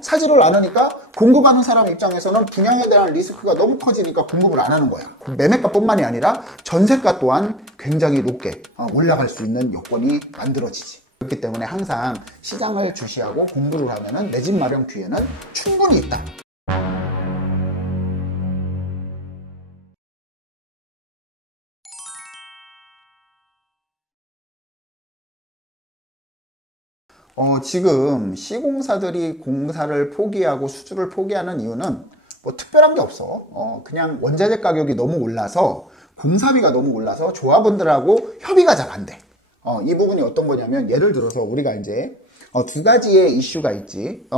사지를 않으니까 공급하는 사람 입장에서는 분양에 대한 리스크가 너무 커지니까 공급을 안 하는 거야. 매매가뿐만이 아니라 전세가 또한 굉장히 높게 올라갈 수 있는 여건이 만들어지지. 그렇기 때문에 항상 시장을 주시하고 공부를 하면은 내 집 마련 기회는 충분히 있다. 지금 시공사들이 공사를 포기하고 수주를 포기하는 이유는 뭐 특별한 게 없어. 그냥 원자재 가격이 너무 올라서 공사비가 너무 올라서 조합원들하고 협의가 잘 안 돼. 이 부분이 어떤 거냐면 예를 들어서 우리가 이제 두 가지의 이슈가 있지.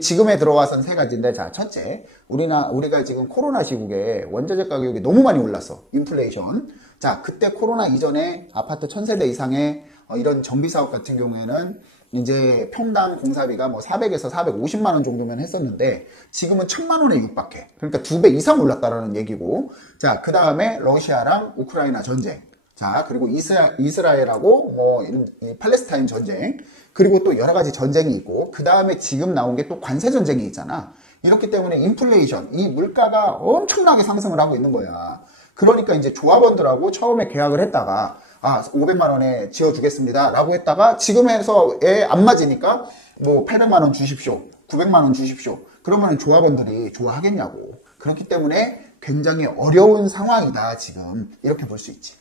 지금에 들어와선 세 가지인데, 자, 첫째, 우리가 지금 코로나 시국에 원자재 가격이 너무 많이 올랐어. 인플레이션. 자, 그때 코로나 이전에 아파트 1000세대 이상의 이런 정비사업 같은 경우에는 이제 평당 공사비가 뭐 400에서 450만 원 정도면 했었는데 지금은 1000만 원에 육박해. 그러니까 2배 이상 올랐다라는 얘기고. 자, 그 다음에 러시아랑 우크라이나 전쟁. 자, 그리고 이스라엘하고 뭐 이 팔레스타인 전쟁. 그리고 또 여러 가지 전쟁이 있고, 그 다음에 지금 나온 게 또 관세 전쟁이 있잖아. 이렇기 때문에 인플레이션, 이 물가가 엄청나게 상승을 하고 있는 거야. 그러니까 이제 조합원들하고 처음에 계약을 했다가 500만 원에 지어주겠습니다 라고 했다가 지금 해서에 안 맞으니까 뭐 800만 원 주십시오, 900만 원 주십시오. 그러면 조합원들이 좋아하겠냐고. 그렇기 때문에 굉장히 어려운 상황이다 지금, 이렇게 볼 수 있지.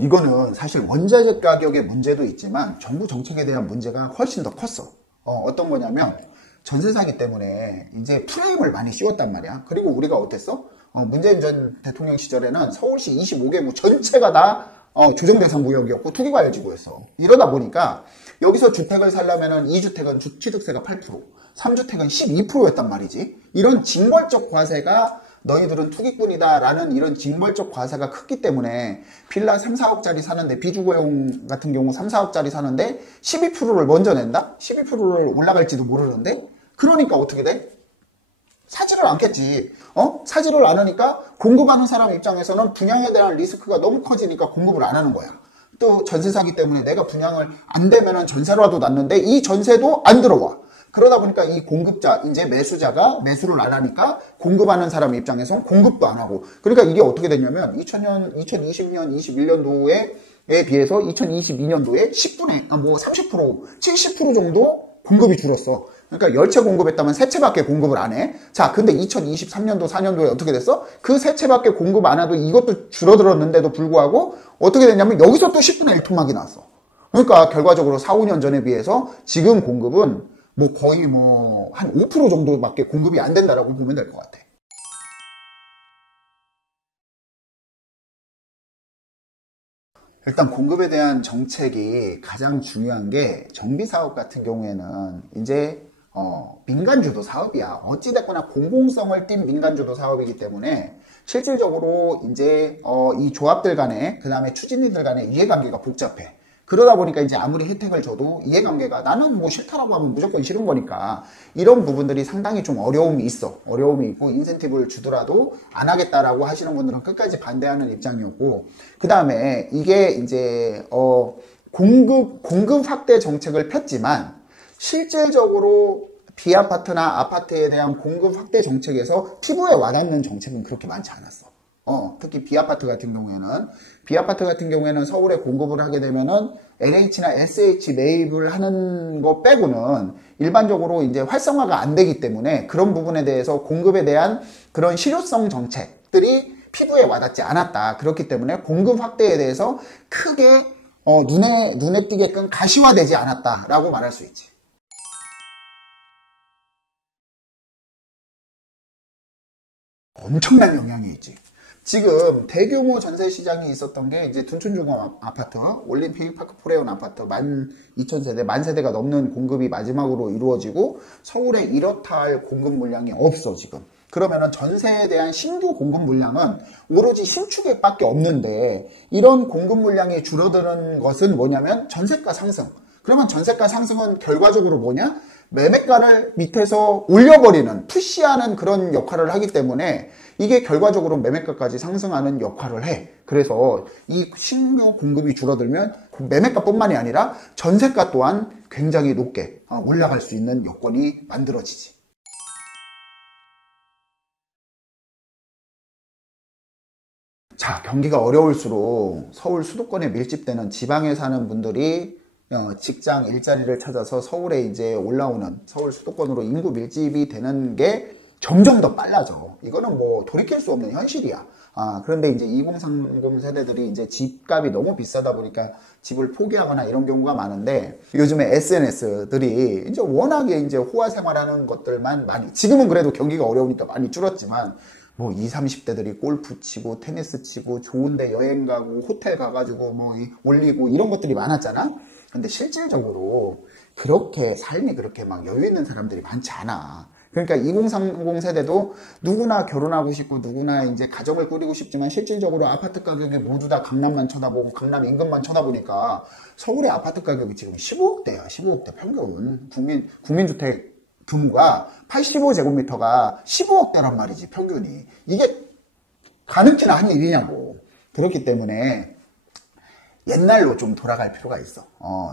이거는 사실 원자재 가격의 문제도 있지만 정부 정책에 대한 문제가 훨씬 더 컸어. 어떤 거냐면 전세 사기 때문에 이제 프레임을 많이 씌웠단 말이야. 그리고 우리가 어땠어? 문재인 전 대통령 시절에는 서울시 25개구 전체가 다 조정대상 구역이었고 투기과열지구였어. 이러다 보니까 여기서 주택을 살려면은 2주택은 취득세가 8%, 3주택은 12%였단 말이지. 이런 징벌적 과세가 너희들은 투기꾼이다 라는 이런 징벌적 과세가 컸기 때문에 빌라 3, 4억짜리 사는데, 비주거용 같은 경우 3, 4억짜리 사는데 12%를 먼저 낸다? 12%를 올라갈지도 모르는데, 그러니까 어떻게 돼? 사지를 않겠지. 사지를 않으니까 공급하는 사람 입장에서는 분양에 대한 리스크가 너무 커지니까 공급을 안 하는 거야. 또 전세 사기 때문에 내가 분양을 안 되면은 전세라도 났는데 이 전세도 안 들어와. 그러다 보니까 이 공급자, 이제 매수자가 매수를 안 하니까 공급하는 사람 입장에선 공급도 안 하고. 그러니까 이게 어떻게 됐냐면 2020년, 21년도에 비해서 2022년도에 10분의, 30%, 70% 정도 공급이 줄었어. 그러니까 10채 공급했다면 3채밖에 공급을 안 해. 자, 근데 2023년도, 4년도에 어떻게 됐어? 그 3채밖에 공급 안 해도 이것도 줄어들었는데도 불구하고 어떻게 됐냐면 여기서 또 10분의 1 토막이 났어. 그러니까 결과적으로 4, 5년 전에 비해서 지금 공급은 뭐 거의 뭐 한 5% 정도밖에 공급이 안 된다라고 보면 될 것 같아. 일단 공급에 대한 정책이 가장 중요한 게, 정비사업 같은 경우에는 이제 민간주도 사업이야. 어찌됐거나 공공성을 띈 민간주도 사업이기 때문에 실질적으로 이제 이 조합들 간에, 그 다음에 추진인들 간의 이해관계가 복잡해. 그러다 보니까 이제 아무리 혜택을 줘도 이해관계가, 나는 뭐 싫다라고 하면 무조건 싫은 거니까 이런 부분들이 상당히 좀 어려움이 있어. 어려움이 있고, 인센티브를 주더라도 안 하겠다라고 하시는 분들은 끝까지 반대하는 입장이었고, 그 다음에 이게 이제 공급 확대 정책을 폈지만 실질적으로 비아파트나 아파트에 대한 공급 확대 정책에서 피부에 와닿는 정책은 그렇게 많지 않았어. 특히 B아파트 같은 경우에는 서울에 공급을 하게 되면은 LH나 SH 매입을 하는 거 빼고는 일반적으로 이제 활성화가 안 되기 때문에 그런 부분에 대해서 공급에 대한 그런 실효성 정책들이 피부에 와닿지 않았다. 그렇기 때문에 공급 확대에 대해서 크게 눈에 띄게끔 가시화되지 않았다라고 말할 수 있지. 엄청난 영향이 있지. 지금 대규모 전세 시장이 있었던 게 이제 둔촌중앙 아파트, 올림픽 파크 포레온 아파트 12,000세대, 만세대가 넘는 공급이 마지막으로 이루어지고 서울에 이렇다 할 공급 물량이 없어 지금. 그러면은 전세에 대한 신규 공급 물량은 오로지 신축액밖에 없는데, 이런 공급 물량이 줄어드는 것은 뭐냐면 전세가 상승. 그러면 전세가 상승은 결과적으로 뭐냐? 매매가를 밑에서 올려버리는, 푸시하는 그런 역할을 하기 때문에 이게 결과적으로 매매가까지 상승하는 역할을 해. 그래서 이 신규 공급이 줄어들면 매매가뿐만이 아니라 전세가 또한 굉장히 높게 올라갈 수 있는 여건이 만들어지지. 자, 경기가 어려울수록 서울 수도권에 밀집되는 지방에 사는 분들이 직장 일자리를 찾아서 서울에 이제 올라오는, 서울 수도권으로 인구 밀집이 되는 게 점점 더 빨라져. 이거는 뭐 돌이킬 수 없는 현실이야. 그런데 이제 2030 세대들이 이제 집값이 너무 비싸다 보니까 집을 포기하거나 이런 경우가 많은데, 요즘에 SNS들이 이제 워낙에 이제 호화 생활하는 것들만 많이, 지금은 그래도 경기가 어려우니까 많이 줄었지만, 뭐 20, 30대들이 골프 치고 테니스 치고 좋은데 여행 가고 호텔 가가지고 뭐 올리고 이런 것들이 많았잖아. 근데 실질적으로 그렇게 삶이 그렇게 막 여유 있는 사람들이 많지 않아. 그러니까 2030 세대도 누구나 결혼하고 싶고 누구나 이제 가정을 꾸리고 싶지만 실질적으로 아파트 가격이 모두 다 강남만 쳐다보고 강남 인근만 쳐다보니까 서울의 아파트 가격이 지금 15억대야. 15억대 평균. 국민주택 규모가 85제곱미터가 15억대란 말이지, 평균이. 이게 가능키나 한 일이냐고. 그렇기 때문에 옛날로 좀 돌아갈 필요가 있어.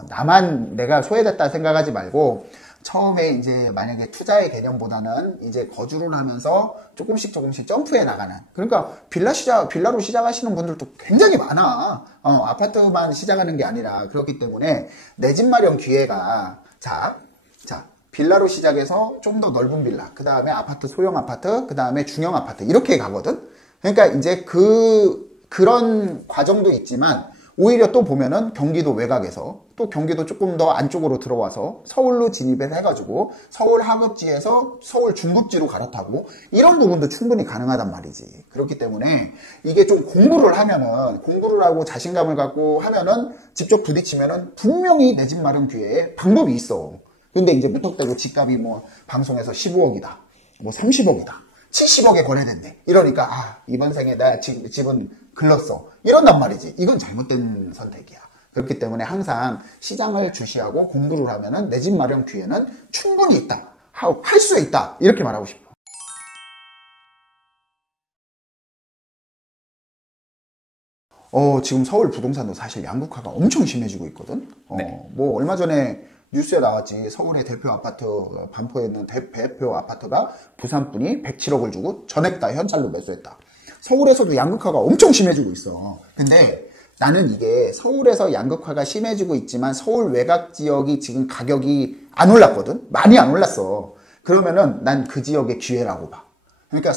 나만 내가 소외됐다 생각하지 말고, 처음에 이제 만약에 투자의 개념보다는 이제 거주를 하면서 조금씩 점프해 나가는. 그러니까 빌라로 시작하시는 분들도 굉장히 많아. 아파트만 시작하는 게 아니라. 그렇기 때문에 내 집 마련 기회가, 자, 빌라로 시작해서 좀 더 넓은 빌라, 그 다음에 아파트, 소형 아파트, 그 다음에 중형 아파트, 이렇게 가거든? 그러니까 이제 그런 과정도 있지만, 오히려 또 보면은 경기도 외곽에서, 또 경기도 조금 더 안쪽으로 들어와서 서울로 진입을 해가지고, 서울 하급지에서 서울 중급지로 갈아타고, 이런 부분도 충분히 가능하단 말이지. 그렇기 때문에 이게 좀 공부를 하고 자신감을 갖고 하면은, 직접 부딪히면은 분명히 내 집 마련 기회에 방법이 있어. 근데 이제 무턱대고 집값이 뭐 방송에서 15억이다, 뭐 30억이다, 70억에 거래된대. 이러니까 이번 생에 나 집은 글렀어. 이런단 말이지. 이건 잘못된 선택이야. 그렇기 때문에 항상 시장을 주시하고 공부를 하면은 내 집 마련 기회는 충분히 있다. 할 수 있다. 이렇게 말하고 싶어. 지금 서울 부동산도 사실 양극화가 엄청 심해지고 있거든. 네. 뭐 얼마 전에 뉴스에 나왔지. 서울의 대표 아파트, 반포에 있는 대표 아파트가 부산분이 107억을 주고 전액 다 현찰로 매수했다. 서울에서도 양극화가 엄청 심해지고 있어. 근데 나는 이게 서울에서 양극화가 심해지고 있지만 서울 외곽 지역이 지금 가격이 안 올랐거든? 많이 안 올랐어. 그러면은 난 그 지역의 기회라고 봐. 그러니까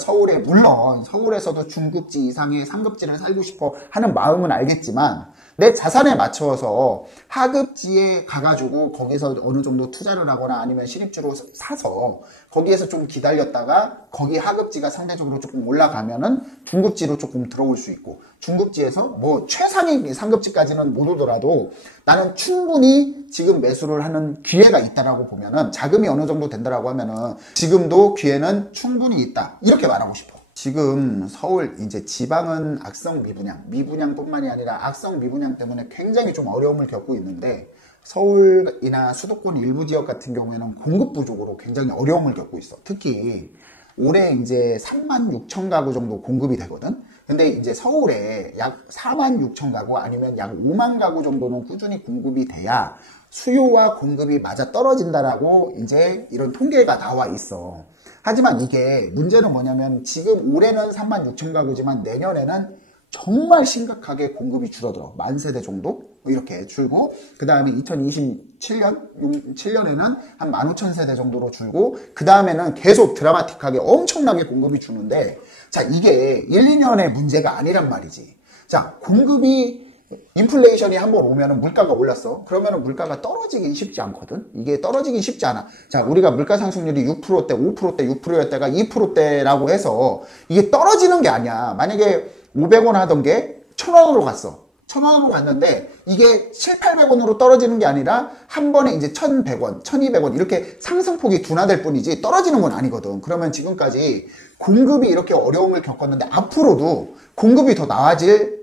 물론 서울에서도 중급지 이상의 상급지를 살고 싶어 하는 마음은 알겠지만, 내 자산에 맞춰서 하급지에 가가지고 거기서 어느 정도 투자를 하거나 아니면 신입주로 사서 거기에서 좀 기다렸다가 거기 하급지가 상대적으로 조금 올라가면은 중급지로 조금 들어올 수 있고, 중급지에서 뭐 최상위 상급지까지는 못 오더라도 나는 충분히 지금 매수를 하는 기회가 있다라고 보면은, 자금이 어느 정도 된다라고 하면은 지금도 기회는 충분히 있다. 이렇게 말하고 싶어. 지금 서울 이제 지방은 악성 미분양뿐만이 아니라 악성 미분양 때문에 굉장히 좀 어려움을 겪고 있는데, 서울이나 수도권 일부 지역 같은 경우에는 공급 부족으로 굉장히 어려움을 겪고 있어. 특히 올해 이제 36,000 가구 정도 공급이 되거든. 근데 이제 서울에 약 46,000 가구 아니면 약 5만 가구 정도는 꾸준히 공급이 돼야 수요와 공급이 맞아 떨어진다라고 이제 이런 통계가 나와 있어. 하지만 이게 문제는 뭐냐면, 지금 올해는 36,000 가구지만 내년에는 정말 심각하게 공급이 줄어들어. 10,000세대 정도 이렇게 줄고, 그 다음에 2027년에는 한 15,000세대 정도로 줄고, 그 다음에는 계속 드라마틱하게 엄청나게 공급이 주는데, 자, 이게 1, 2년의 문제가 아니란 말이지. 자, 공급이 인플레이션이 한번 오면은 물가가 올랐어. 그러면은 물가가 떨어지긴 쉽지 않거든. 이게 떨어지긴 쉽지 않아. 자, 우리가 물가 상승률이 6%대, 5%대, 6%였다가 2%대라고 해서 이게 떨어지는 게 아니야. 만약에 500원 하던 게 1,000원으로 갔어. 1,000원으로 갔는데 이게 700~800원으로 떨어지는 게 아니라 한 번에 이제 1,100원, 1,200원 이렇게 상승폭이 둔화될 뿐이지 떨어지는 건 아니거든. 그러면 지금까지 공급이 이렇게 어려움을 겪었는데 앞으로도 공급이 더 나아질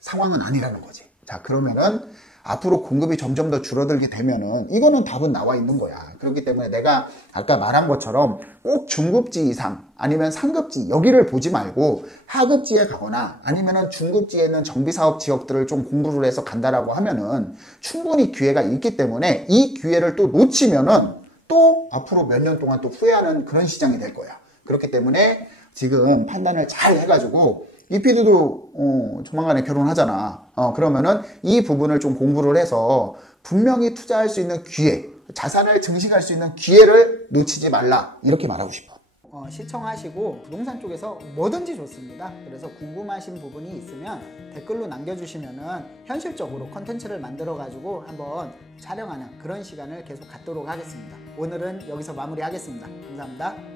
상황은 아니라는 거지. 자, 그러면은 앞으로 공급이 점점 더 줄어들게 되면은 이거는 답은 나와 있는 거야. 그렇기 때문에 내가 아까 말한 것처럼 꼭 중급지 이상 아니면 상급지 여기를 보지 말고 하급지에 가거나 아니면은 중급지에 있는 정비사업 지역들을 좀 공부를 해서 간다라고 하면은 충분히 기회가 있기 때문에 이 기회를 또 놓치면은 또 앞으로 몇 년 동안 또 후회하는 그런 시장이 될 거야. 그렇기 때문에 지금 판단을 잘 해가지고 이 PD도 조만간에 결혼하잖아. 그러면은 이 부분을 좀 공부를 해서 분명히 투자할 수 있는 기회, 자산을 증식할 수 있는 기회를 놓치지 말라. 이렇게 말하고 싶어. 시청하시고 부동산 쪽에서 뭐든지 좋습니다. 그래서 궁금하신 부분이 있으면 댓글로 남겨주시면은 현실적으로 컨텐츠를 만들어 가지고 한번 촬영하는 그런 시간을 계속 갖도록 하겠습니다. 오늘은 여기서 마무리하겠습니다. 감사합니다.